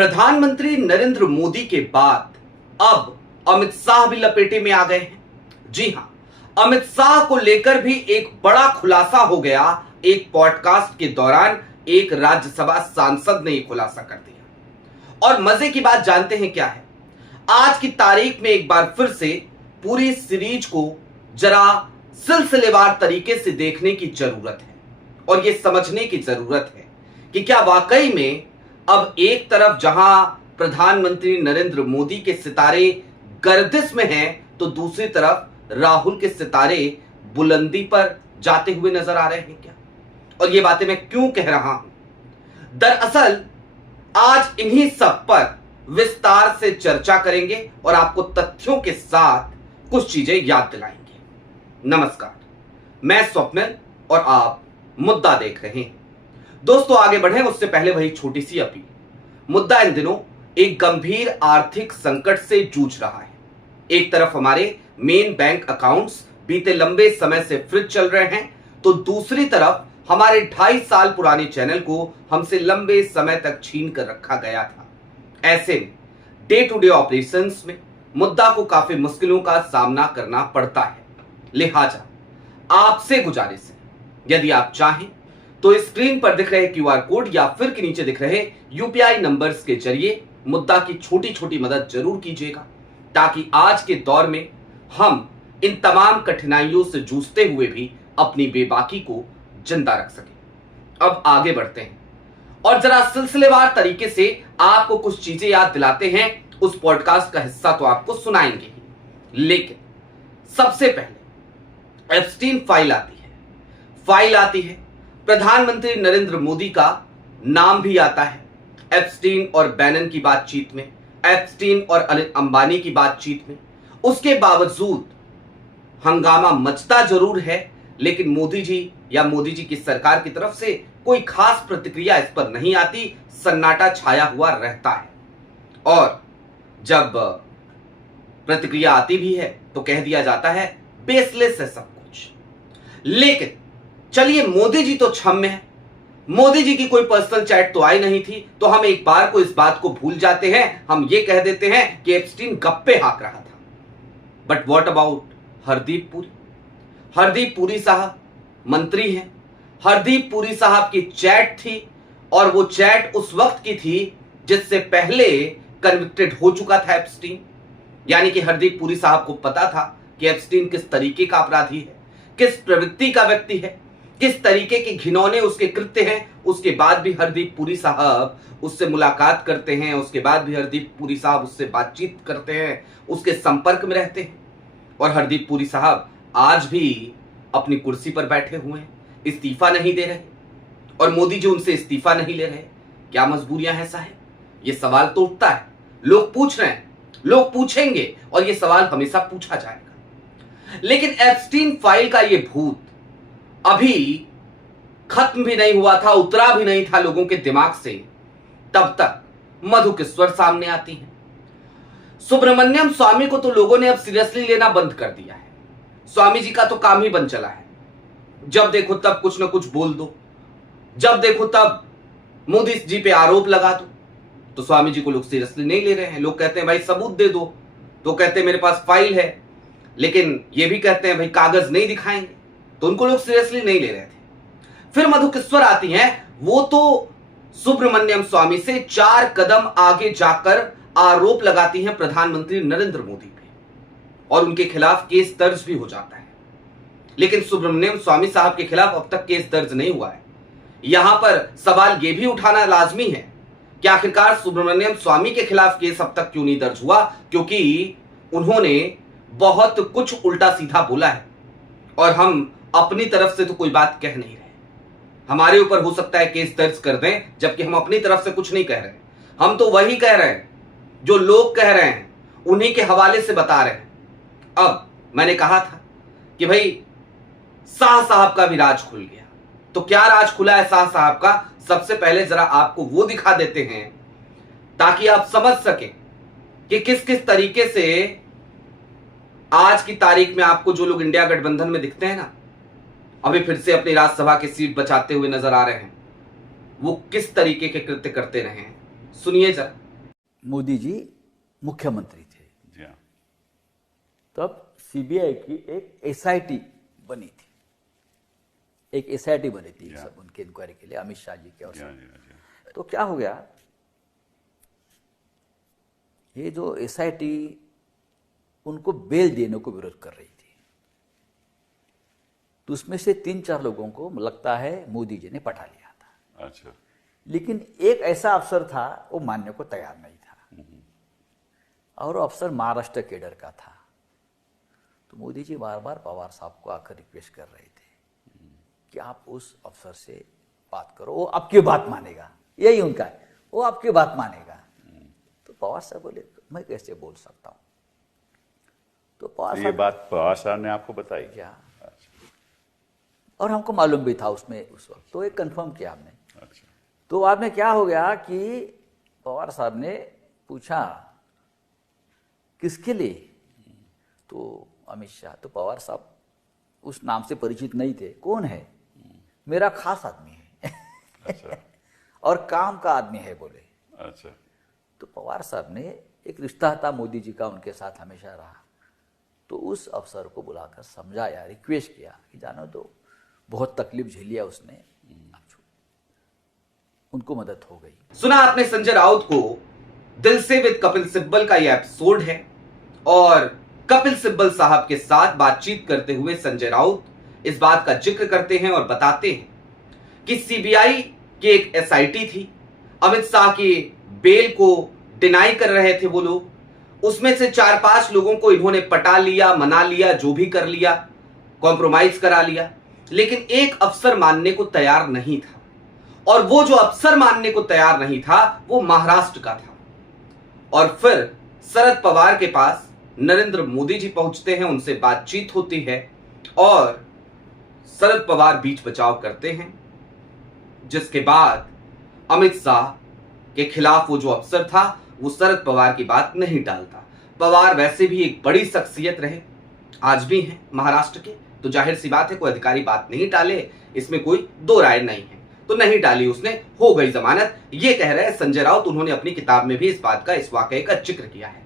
प्रधानमंत्री नरेंद्र मोदी के बाद अब अमित शाह भी लपेटे में आ गए हैं। जी हां, अमित शाह को लेकर भी एक बड़ा खुलासा हो गया। एक पॉडकास्ट के दौरान एक राज्यसभा सांसद ने यह खुलासा कर दिया। और मजे की बात जानते हैं क्या है? आज की तारीख में एक बार फिर से पूरी सीरीज को जरा सिलसिलेवार तरीके से देखने की जरूरत है और यह समझने की जरूरत है कि क्या वाकई में अब एक तरफ जहां प्रधानमंत्री नरेंद्र मोदी के सितारे गर्दिश में हैं, तो दूसरी तरफ राहुल के सितारे बुलंदी पर जाते हुए नजर आ रहे हैं क्या? और ये बातें मैं क्यों कह रहा हूं? दरअसल आज इन्हीं सब पर विस्तार से चर्चा करेंगे और आपको तथ्यों के साथ कुछ चीजें याद दिलाएंगे। नमस्कार, मैं स्वप्निल और आप मुद्दा देख रहे हैं। दोस्तों, आगे बढ़े उससे पहले वही छोटी सी अपील। मुद्दा इन दिनों एक गंभीर आर्थिक संकट से जूझ रहा है। एक तरफ हमारे मेन बैंक अकाउंट्स बीते लंबे समय से फ्रीज चल रहे हैं, तो दूसरी तरफ हमारे 2.5 साल पुराने चैनल को हमसे लंबे समय तक छीन कर रखा गया था। ऐसे में डे टू डे ऑपरेशंस में मुद्दा को काफी मुश्किलों का सामना करना पड़ता है। लिहाजा आपसे गुजारिश है, यदि आप चाहें तो स्क्रीन पर दिख रहे क्यूआर कोड या फिर के नीचे दिख रहे यूपीआई नंबर्स के जरिए मुद्दा की छोटी छोटी मदद जरूर कीजिएगा, ताकि आज के दौर में हम इन तमाम कठिनाइयों से जूझते हुए भी अपनी बेबाकी को जिंदा रख सकें। अब आगे बढ़ते हैं और जरा सिलसिलेवार तरीके से आपको कुछ चीजें याद दिलाते हैं। उस पॉडकास्ट का हिस्सा तो आपको सुनाएंगे ही, लेकिन सबसे पहले एप्स्टीन फाइल आती है। प्रधानमंत्री नरेंद्र मोदी का नाम भी आता है एप्स्टीन और बैनन की बातचीत में, एप्स्टीन और अनिल अंबानी की बातचीत में। उसके बावजूद हंगामा मचता जरूर है, लेकिन मोदी जी या मोदी जी की सरकार की तरफ से कोई खास प्रतिक्रिया इस पर नहीं आती। सन्नाटा छाया हुआ रहता है और जब प्रतिक्रिया आती भी है तो कह दिया जाता है बेसलेस है सब कुछ। लेकिन चलिए, मोदी जी तो क्षम्य है, मोदी जी की कोई पर्सनल चैट तो आई नहीं थी, तो हम एक बार को इस बात को भूल जाते हैं। हम ये कह देते हैं कि एप्स्टीन गप्पे हाँक रहा था। But what about Hardeep Puri? Hardeep Puri साहब मंत्री हैं। हरदीप पुरी साहब की चैट थी और वो चैट उस वक्त की थी जिससे पहले कन्विक्टेड हो चुका था एप्स्टीन। यानी कि हरदीप पुरी साहब को पता था कि एप्स्टीन किस तरीके का अपराधी है, किस प्रवृत्ति का व्यक्ति है, किस तरीके के घिनौने उसके कृत्य हैं। उसके बाद भी हरदीप पुरी साहब उससे मुलाकात करते हैं, उसके बाद भी हरदीप पुरी साहब उससे बातचीत करते हैं, उसके संपर्क में रहते हैं। और हरदीप पुरी साहब आज भी अपनी कुर्सी पर बैठे हुए हैं, इस्तीफा नहीं दे रहे और मोदी जी उनसे इस्तीफा नहीं ले रहे। क्या मजबूरियां हैं साहब? ये सवाल तो उठता है। लोग पूछ रहे हैं, लोग पूछेंगे और ये सवाल हमेशा पूछा जाएगा। लेकिन एप्स्टीन फाइल का ये भूत अभी खत्म भी नहीं हुआ था, उतरा भी नहीं था लोगों के दिमाग से, तब तक मधु किस्वर सामने आती है। सुब्रमण्यम स्वामी को तो लोगों ने अब सीरियसली लेना बंद कर दिया है। स्वामी जी का तो काम ही बन चला है, जब देखो तब कुछ ना कुछ बोल दो, जब देखो तब मोदी जी पे आरोप लगा दो। तो स्वामी जी को लोग सीरियसली नहीं ले रहे हैं। लोग कहते हैं भाई सबूत दे दो, तो कहते हैं मेरे पास फाइल है, लेकिन ये भी कहते हैं भाई कागज नहीं दिखाएंगे, तो उनको लोग सीरियसली नहीं ले रहे थे। फिर मधु किस्वर आती हैं, वो तो सुब्रमण्यम स्वामी से 4 कदम आगे जाकर आरोप लगाती हैं प्रधानमंत्री नरेंद्र मोदी पे और उनके खिलाफ केस दर्ज भी हो जाता है। लेकिन सुब्रमण्यम स्वामी साहब के खिलाफ अब तक केस दर्ज नहीं हुआ है। यहां पर सवाल यह भी उठाना लाजमी है कि आखिरकार सुब्रमण्यम स्वामी के खिलाफ केस अब तक क्यों नहीं दर्ज हुआ? क्योंकि उन्होंने बहुत कुछ उल्टा सीधा बोला है और हम अपनी तरफ से तो कोई बात कह नहीं रहे। हमारे ऊपर हो सकता है केस दर्ज कर दें, जबकि हम अपनी तरफ से कुछ नहीं कह रहे। हम तो वही कह रहे हैं जो लोग कह रहे हैं, उन्हीं के हवाले से बता रहे हैं। अब मैंने कहा था कि भाई शाह साहब का भी राज खुल गया, तो क्या राज खुला है शाह साहब का? सबसे पहले जरा आपको वो दिखा देते हैं ताकि आप समझ सकें कि किस किस तरीके से आज की तारीख में आपको जो लोग इंडिया गठबंधन में दिखते हैं ना, अभी फिर से अपनी राज्यसभा की सीट बचाते हुए नजर आ रहे हैं, वो किस तरीके के कृत्य करते रहे हैं। सुनिए जरा। मोदी जी मुख्यमंत्री थे, जी हाँ, तब सीबीआई की एक एसआईटी बनी थी, सब उनके इंक्वायरी के लिए, अमित शाह जी के और जी हाँ, सब। जी हाँ, जी हाँ। तो क्या हो गया, ये जो एसआईटी उनको बेल देने को विरोध कर रही थी, तो उसमें से 3-4 लोगों को लगता है मोदी जी ने पटा लिया था। अच्छा, लेकिन एक ऐसा अफसर था वो मानने को तैयार नहीं था, और वो अफसर महाराष्ट्र केडर का था। तो मोदी जी बार बार पवार साहब को आकर रिक्वेस्ट कर रहे थे कि आप उस अफसर से बात करो, वो आपकी बात मानेगा, यही उनका है, वो आपकी बात मानेगा। तो पवार साहब बोले मैं कैसे बोल सकता हूँ। तो पवार ये साहब बात पवार साहब ने आपको बताई? क्या, और हमको मालूम भी था उसमें उस वक्त, तो एक कंफर्म किया हमने। अच्छा, तो बाद में क्या हो गया कि पवार साहब ने पूछा किसके लिए, तो अमित शाह। तो पवार साहब उस नाम से परिचित नहीं थे, कौन है, मेरा खास आदमी है अच्छा, और काम का आदमी है बोले। अच्छा, तो पवार साहब ने, एक रिश्ता था मोदी जी का उनके साथ हमेशा रहा, तो उस अफसर को बुलाकर समझाया, रिक्वेस्ट किया कि जानो तो बहुत तकलीफ झेली है उसने, आप छोड़। उनको मदद हो गई। सुना आपने संजय राउत को, दिल से विद कपिल सिब्बल का यह एपिसोड है, और कपिल सिब्बल साहब के साथ बातचीत करते हुए संजय राउत इस बात का जिक्र करते हैं और बताते हैं कि सीबीआई की एक एसआईटी थी, अमित शाह की बेल को डिनाई कर रहे थे वो लोग, उसमें से 4-5 लोगों को इन्होंने पटा लिया, मना लिया, जो भी कर लिया, कॉम्प्रोमाइज करा लिया, लेकिन एक अफसर मानने को तैयार नहीं था, और वो जो अफसर मानने को तैयार नहीं था वो महाराष्ट्र का था। और फिर शरद पवार के पास नरेंद्र मोदी जी पहुंचते हैं, उनसे बातचीत होती है और शरद पवार बीच बचाव करते हैं, जिसके बाद अमित शाह के खिलाफ वो जो अफसर था वो शरद पवार की बात नहीं टालता। पवार वैसे भी एक बड़ी शख्सियत रहे, आज भी हैं महाराष्ट्र के, तो जाहिर सी बात है कोई अधिकारी बात नहीं टाले, इसमें कोई दो राय नहीं है। तो नहीं डाली उसने, हो गई जमानत, ये कह रहे हैं संजय राउत। उन्होंने अपनी किताब में भी इस बात का, इस वाकये का जिक्र किया है।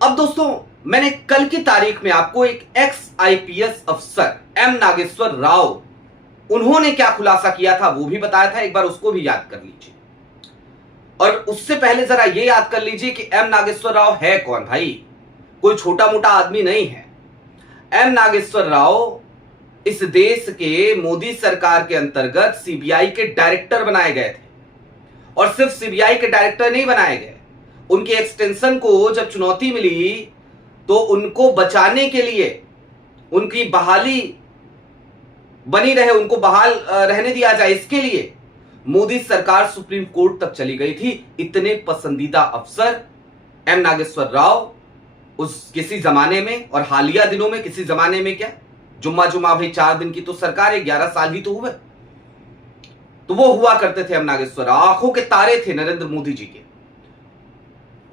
अब दोस्तों, मैंने कल की तारीख में आपको एक एक्स आईपीएस अफसर एम नागेश्वर राव, उन्होंने क्या खुलासा किया था वो भी बताया था, एक बार उसको भी याद कर लीजिए। और उससे पहले जरा ये याद कर लीजिए कि एम नागेश्वर राव है कौन भाई, कोई छोटा मोटा आदमी नहीं है। एम नागेश्वर राव इस देश के मोदी सरकार के अंतर्गत सीबीआई के डायरेक्टर बनाए गए थे, और सिर्फ सीबीआई के डायरेक्टर नहीं बनाए गए, उनके एक्सटेंशन को जब चुनौती मिली तो उनको बचाने के लिए, उनकी बहाली बनी रहे, उनको बहाल रहने दिया जाए, इसके लिए मोदी सरकार सुप्रीम कोर्ट तक चली गई थी। इतने पसंदीदा अफसर एम नागेश्वर राव उस किसी जमाने में, और हालिया दिनों में, किसी जमाने में क्या, जुम्मा भाई 4 दिन की तो सरकार है, 11 साल ही तो हुए, तो वो हुआ करते थे एम नागेश्वर राव, आंखों के तारे थे नरेंद्र मोदी जी के।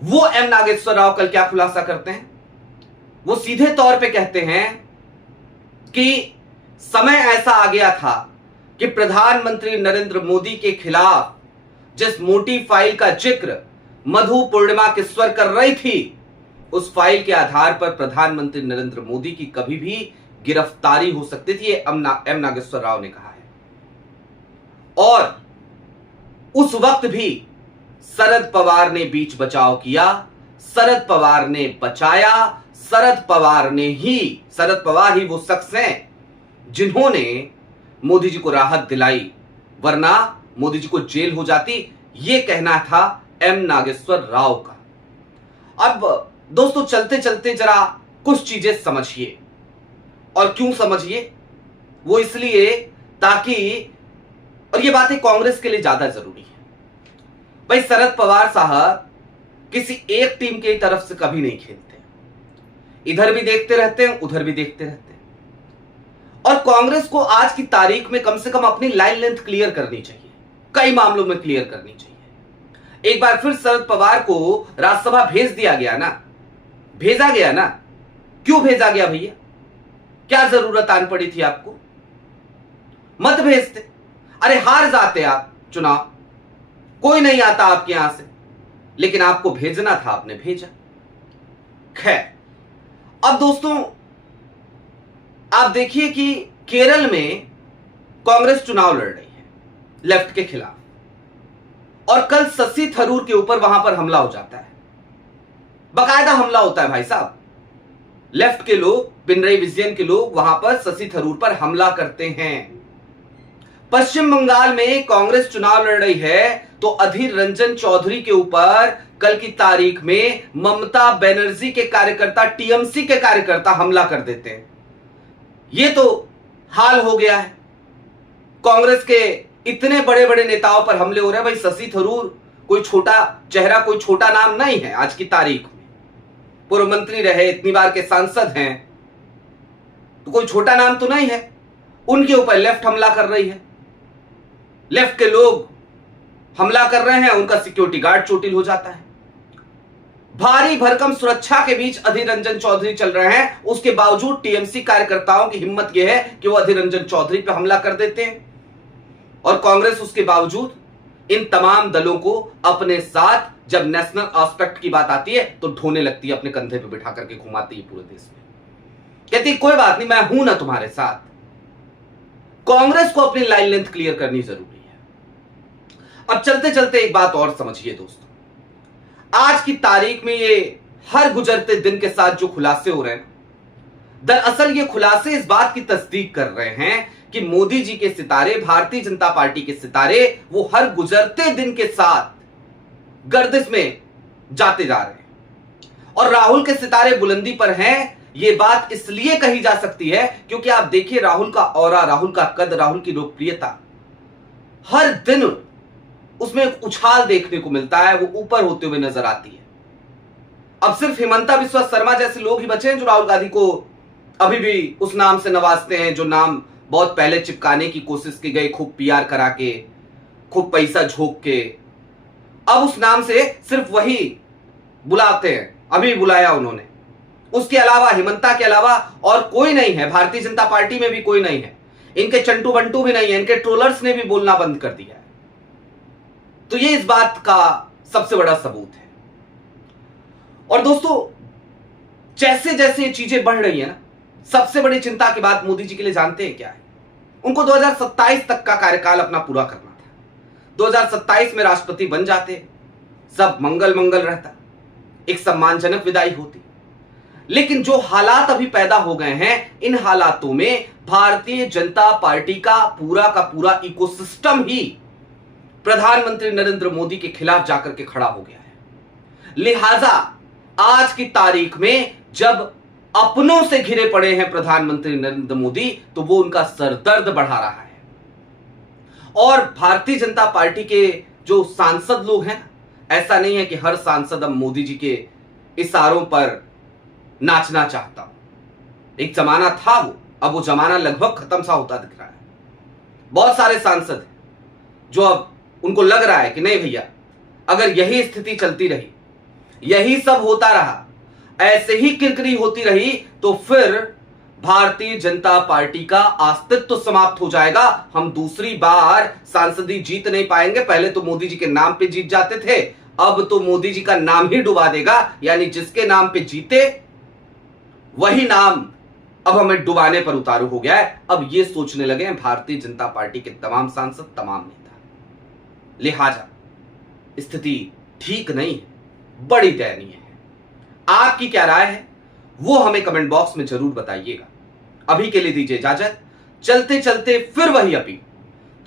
वो एम नागेश्वर राव कल क्या खुलासा करते हैं, वो सीधे तौर पे कहते हैं कि समय ऐसा आ गया था कि प्रधानमंत्री नरेंद्र मोदी के खिलाफ जिस मोटी फाइल का जिक्र मधु पूर्णिमा किश्वर कर रही थी, उस फाइल के आधार पर प्रधानमंत्री नरेंद्र मोदी की कभी भी गिरफ्तारी हो सकती थी, एम नागेश्वर राव ने कहा है। और उस वक्त भी शरद पवार ने बीच बचाव किया, शरद पवार ने बचाया, शरद पवार ही वो शख्स हैं जिन्होंने मोदी जी को राहत दिलाई, वरना मोदी जी को जेल हो जाती, ये कहना था एम नागेश्वर राव का। अब दोस्तों, चलते चलते जरा कुछ चीजें समझिए, और क्यों समझिए, वो इसलिए ताकि, और ये बातें कांग्रेस के लिए ज्यादा जरूरी है भाई। शरद पवार साहब किसी एक टीम की तरफ से कभी नहीं खेलते, इधर भी देखते रहते हैं, उधर भी देखते रहते हैं। और कांग्रेस को आज की तारीख में कम से कम अपनी लाइन लेंथ क्लियर करनी चाहिए, कई मामलों में क्लियर करनी चाहिए। एक बार फिर शरद पवार को राज्यसभा भेज दिया गया ना, भेजा गया ना, क्यों भेजा गया भैया, क्या जरूरत आन पड़ी थी आपको, मत भेजते। अरे हार जाते आप चुनाव, कोई नहीं आता आपके यहां से, लेकिन आपको भेजना था, आपने भेजा। खैर, अब दोस्तों आप देखिए कि केरल में कांग्रेस चुनाव लड़ रही है लेफ्ट के खिलाफ, और कल शशि थरूर के ऊपर वहां पर हमला हो जाता है। बाकायदा हमला होता है भाई साहब। लेफ्ट के लोग, पिनरई विजयन के लोग वहां पर शशि थरूर पर हमला करते हैं। पश्चिम बंगाल में कांग्रेस चुनाव लड़ रही है तो अधीर रंजन चौधरी के ऊपर कल की तारीख में ममता बनर्जी के कार्यकर्ता, टीएमसी के कार्यकर्ता हमला कर देते हैं। यह तो हाल हो गया है। कांग्रेस के इतने बड़े बड़े नेताओं पर हमले हो रहे हैं। भाई शशि थरूर कोई छोटा चेहरा, कोई छोटा नाम नहीं है। आज की तारीख में पूर्व मंत्री रहे, इतनी बार के सांसद हैं, तो कोई छोटा नाम तो नहीं है। उनके ऊपर लेफ्ट हमला कर रही है, लेफ्ट के लोग हमला कर रहे हैं, उनका सिक्योरिटी गार्ड चोटिल हो जाता है। भारी भरकम सुरक्षा के बीच अधीर रंजन चौधरी चल रहे हैं। उसके बावजूद टीएमसी कार्यकर्ताओं की हिम्मत यह है कि वो अधीर रंजन चौधरी पर हमला कर देते हैं, और कांग्रेस उसके बावजूद इन तमाम दलों को अपने साथ, जब नेशनल एस्पेक्ट की बात आती है तो ढोने लगती है, अपने कंधे पे बिठा करके घुमाती है पूरे देश में। कहती कोई बात नहीं, मैं हूं ना तुम्हारे साथ। कांग्रेस को अपनी लाइन लेंथ क्लियर करनी जरूरी है। अब चलते चलते एक बात और समझिए दोस्तों, आज की तारीख में ये हर गुजरते दिन के साथ जो खुलासे हो रहे हैं, दरअसल ये खुलासे इस बात की तस्दीक कर रहे हैं कि मोदी जी के सितारे, भारतीय जनता पार्टी के सितारे, वो हर गुजरते दिन के साथ गर्दिश में जाते जा रहे हैं। और राहुल के सितारे बुलंदी पर हैं, ये बात इसलिए कही जा सकती है क्योंकि आप देखिए राहुल का ऑरा, राहुल का कद, राहुल की लोकप्रियता, हर दिन उसमें एक उछाल देखने को मिलता है, वो ऊपर होते हुए नजर आती है। अब सिर्फ हिमंता बिस्वा शर्मा जैसे लोग ही बचे हैं जो राहुल गांधी को अभी भी उस नाम से नवाजते हैं जो नाम बहुत पहले चिपकाने की कोशिश की गई, खूब पीआर करा के, खूब पैसा झोंक के। अब उस नाम से सिर्फ वही बुलाते हैं, अभी बुलाया उन्होंने। उसके अलावा, हिमंता के अलावा और कोई नहीं है। भारतीय जनता पार्टी में भी कोई नहीं है। इनके चंटू बंटू भी नहीं है, इनके ट्रोलर्स ने भी बोलना बंद कर दिया है। तो ये इस बात का सबसे बड़ा सबूत है। और दोस्तों, जैसे जैसे ये चीजें बढ़ रही है ना, सबसे बड़ी चिंता की बात मोदी जी के लिए जानते हैं क्या है? उनको 2027 तक का कार्यकाल अपना पूरा करना था। 2027 में राष्ट्रपति बन जाते, सब मंगल मंगल रहता, एक सम्मानजनक विदाई होती। लेकिन जो हालात अभी पैदा हो गए हैं, इन हालातों में भारतीय जनता पार्टी का पूरा इकोसिस्टम ही प्रधानमंत्री नरेंद्र मोदी के खिलाफ जाकर के खड़ा हो गया है। लिहाजा आज की तारीख में जब अपनों से घिरे पड़े हैं प्रधानमंत्री नरेंद्र मोदी, तो वो उनका सरदर्द बढ़ा रहा है। और भारतीय जनता पार्टी के जो सांसद लोग हैं, ऐसा नहीं है कि हर सांसद अब मोदी जी के इशारों पर नाचना चाहता हूं। एक जमाना था वो, अब वो जमाना लगभग खत्म सा होता दिख रहा है। बहुत सारे सांसद हैं जो अब उनको लग रहा है कि नहीं भैया, अगर यही स्थिति चलती रही, यही सब होता रहा, ऐसे ही किरकिरी होती रही, तो फिर भारतीय जनता पार्टी का अस्तित्व समाप्त हो जाएगा। हम दूसरी बार सांसदी जीत नहीं पाएंगे। पहले तो मोदी जी के नाम पे जीत जाते थे, अब तो मोदी जी का नाम ही डुबा देगा। यानी जिसके नाम पे जीते वही नाम अब हमें डुबाने पर उतारू हो गया है। अब ये सोचने लगे हैं भारतीय जनता पार्टी के तमाम सांसद, तमाम नेता। लिहाजा स्थिति ठीक नहीं है, बड़ी दयनीय है। आपकी क्या राय है वो हमें कमेंट बॉक्स में जरूर बताइएगा। अभी के लिए दीजिए इजाजत। चलते चलते फिर वही अपील,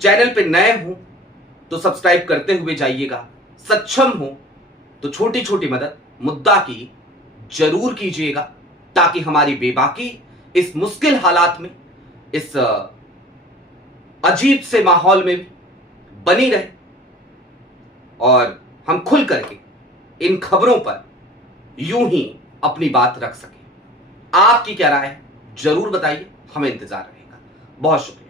चैनल पे नए हो तो सब्सक्राइब करते हुए जाइएगा, सक्षम हो तो छोटी छोटी मदद मुद्दा की जरूर कीजिएगा, ताकि हमारी बेबाकी इस मुश्किल हालात में, इस अजीब से माहौल में बनी रहे और हम खुल करके इन खबरों पर यूं ही अपनी बात रख सकें। आपकी क्या राय है जरूर बताइए, हमें इंतजार रहेगा। बहुत शुक्रिया।